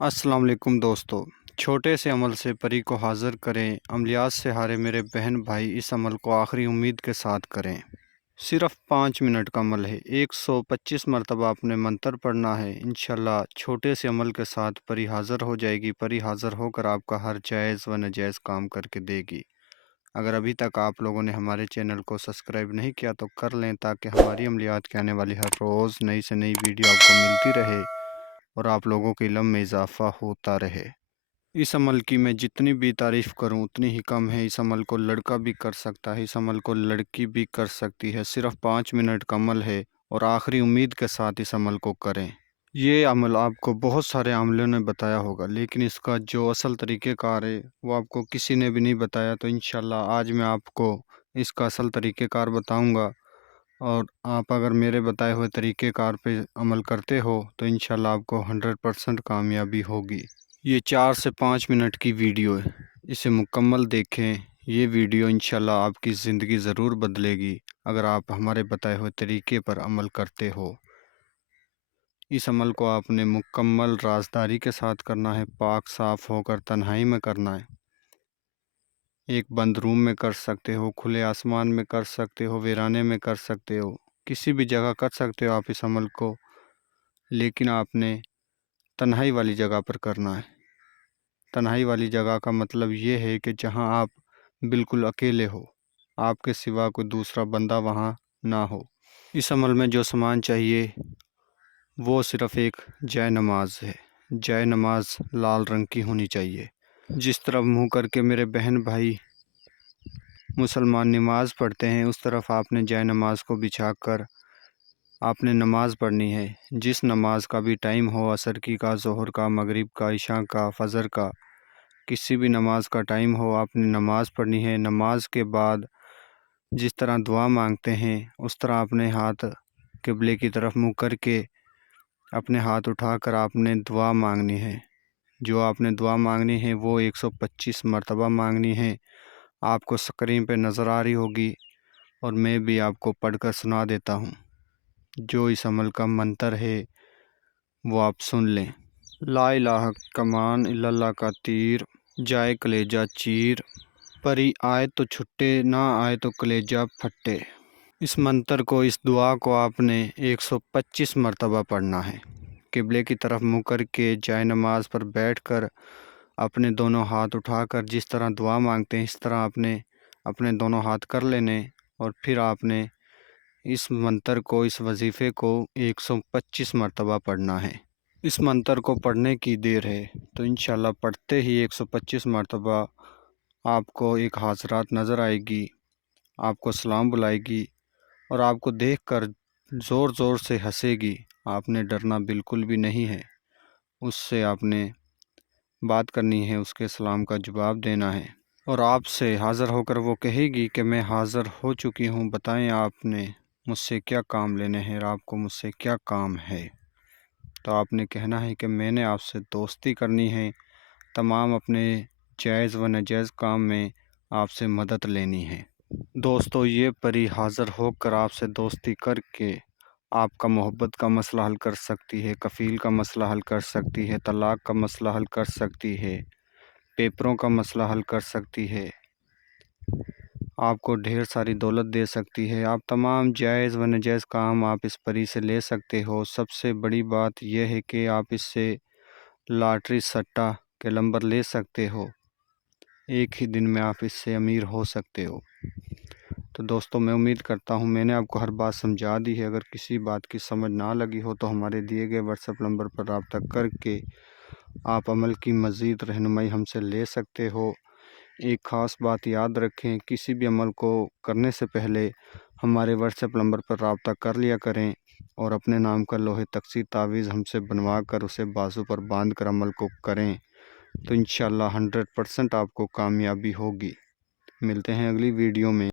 अस्सलाम वालेकुम दोस्तों। छोटे से अमल से परी को हाज़िर करें, अमलियात से हारे मेरे बहन भाई इस अमल को आखिरी उम्मीद के साथ करें। सिर्फ़ 5 मिनट का अमल है। 125 मरतबा आपने मंतर पढ़ना है। इंशाल्लाह छोटे से अमल के साथ परी हाज़िर हो जाएगी। परी हाज़िर होकर आपका हर जायज़ व नाजायज़ काम करके देगी। अगर अभी तक आप लोगों ने हमारे चैनल को सब्सक्राइब नहीं किया तो कर लें, ताकि हमारी अमलियात की आने वाली हर रोज़ नई से नई वीडियो आपको मिलती रहे और आप लोगों के इल्म में इजाफ़ा होता रहे। इस अमल की मैं जितनी भी तारीफ़ करूं उतनी ही कम है। इस अमल को लड़का भी कर सकता है, इस अमल को लड़की भी कर सकती है। सिर्फ़ 5 मिनट का अमल है और आखिरी उम्मीद के साथ इस अमल को करें। ये अमल आपको बहुत सारे आमलों ने बताया होगा, लेकिन इसका जो असल तरीक़ेकार है वो आपको किसी ने भी नहीं बताया। तो इंशाल्लाह आज मैं आपको इसका असल तरीक़ेकार बताऊँगा, और आप अगर मेरे बताए हुए तरीक़ेकार पे अमल करते हो तो इंशाल्लाह आपको 100% कामयाबी होगी। ये 4 से 5 मिनट की वीडियो है, इसे मुकम्मल देखें। ये वीडियो इंशाल्लाह आपकी ज़िंदगी ज़रूर बदलेगी अगर आप हमारे बताए हुए तरीक़े पर अमल करते हो। इस अमल को आपने मुकम्मल राज़दारी के साथ करना है, पाक साफ़ होकर तन्हाई में करना है। एक बंद रूम में कर सकते हो, खुले आसमान में कर सकते हो, वीराने में कर सकते हो, किसी भी जगह कर सकते हो आप इस अमल को, लेकिन आपने तन्हाई वाली जगह पर करना है। तन्हाई वाली जगह का मतलब ये है कि जहां आप बिल्कुल अकेले हो, आपके सिवा कोई दूसरा बंदा वहां ना हो। इस अमल में जो सामान चाहिए वो सिर्फ़ एक जाय नमाज है। जाय नमाज लाल रंग की होनी चाहिए। जिस तरफ मुँह करके मेरे बहन भाई मुसलमान नमाज़ पढ़ते हैं, उस तरफ आपने जाय नमाज को बिछा कर आपने नमाज़ पढ़नी है। जिस नमाज का भी टाइम हो, असर की का, ज़ोहर का, मगरिब का, इशा का, फजर का, किसी भी नमाज का टाइम हो, आपने नमाज़ पढ़नी है। नमाज के बाद जिस तरह दुआ मांगते हैं उस तरह अपने हाथ क़िबले की तरफ मुँह करके अपने हाथ उठाकर आपने दुआ मांगनी है। जो आपने दुआ मांगनी है वो 125 मरतबा मांगनी है। आपको स्क्रीन पे नज़र आ रही होगी और मैं भी आपको पढ़कर सुना देता हूँ। जो इस अमल का मंतर है वो आप सुन लें। ला इलाहा कमान इल्लल्लाह का तीर, जाए कलेजा चीर, परी आए तो छुट्टे, ना आए तो कलेजा फट्टे। इस मंतर को, इस दुआ को आपने 125 मरतबा पढ़ना है। क़िबले की तरफ मुँह करके जाए नमाज पर बैठकर अपने दोनों हाथ उठाकर जिस तरह दुआ मांगते हैं इस तरह आपने अपने दोनों हाथ कर लेने, और फिर आपने इस मंतर को, इस वजीफ़े को 125 मरतबा पढ़ना है। इस मंतर को पढ़ने की देर है तो इंशाल्लाह पढ़ते ही 125 मरतबा आपको एक हाज़रात नज़र आएगी, आपको सलाम बुलाएगी और आपको देखकर ज़ोर ज़ोर से हंसेगी। आपने डरना बिल्कुल भी नहीं है। उससे आपने बात करनी है, उसके सलाम का जवाब देना है, और आपसे हाज़िर होकर वो कहेगी कि मैं हाज़िर हो चुकी हूँ, बताएं आपने मुझसे क्या काम लेने हैं और आपको मुझसे क्या काम है। तो आपने कहना है कि मैंने आपसे दोस्ती करनी है, तमाम अपने जायज़ व नाजायज़ काम में आपसे मदद लेनी है। दोस्तों, ये परी हाज़िर होकर आपसे दोस्ती करके आपका मोहब्बत का मसला हल कर सकती है, कफ़ील का मसला हल कर सकती है, तलाक़ का मसला हल कर सकती है, पेपरों का मसला हल कर सकती है, आपको ढेर सारी दौलत दे सकती है। आप तमाम जायज़ व नाजायज़ काम आप इस परी से ले सकते हो। सबसे बड़ी बात यह है कि आप इससे लॉटरी सट्टा के नंबर ले सकते हो। एक ही दिन में आप इससे अमीर हो सकते हो। तो दोस्तों, मैं उम्मीद करता हूँ मैंने आपको हर बात समझा दी है। अगर किसी बात की समझ ना लगी हो तो हमारे दिए गए व्हाट्सएप नंबर पर रब्ता करके आप अमल की मज़ीद रहनुमाई हमसे ले सकते हो। एक ख़ास बात याद रखें, किसी भी अमल को करने से पहले हमारे व्हाट्सएप नंबर पर रब्ता कर लिया करें और अपने नाम का लोहे तकसीर तावीज़ हमसे बनवा कर उसे बाजू पर बांध कर अमल को करें, तो इंशाल्लाह 100% आपको कामयाबी होगी। मिलते हैं अगली वीडियो में।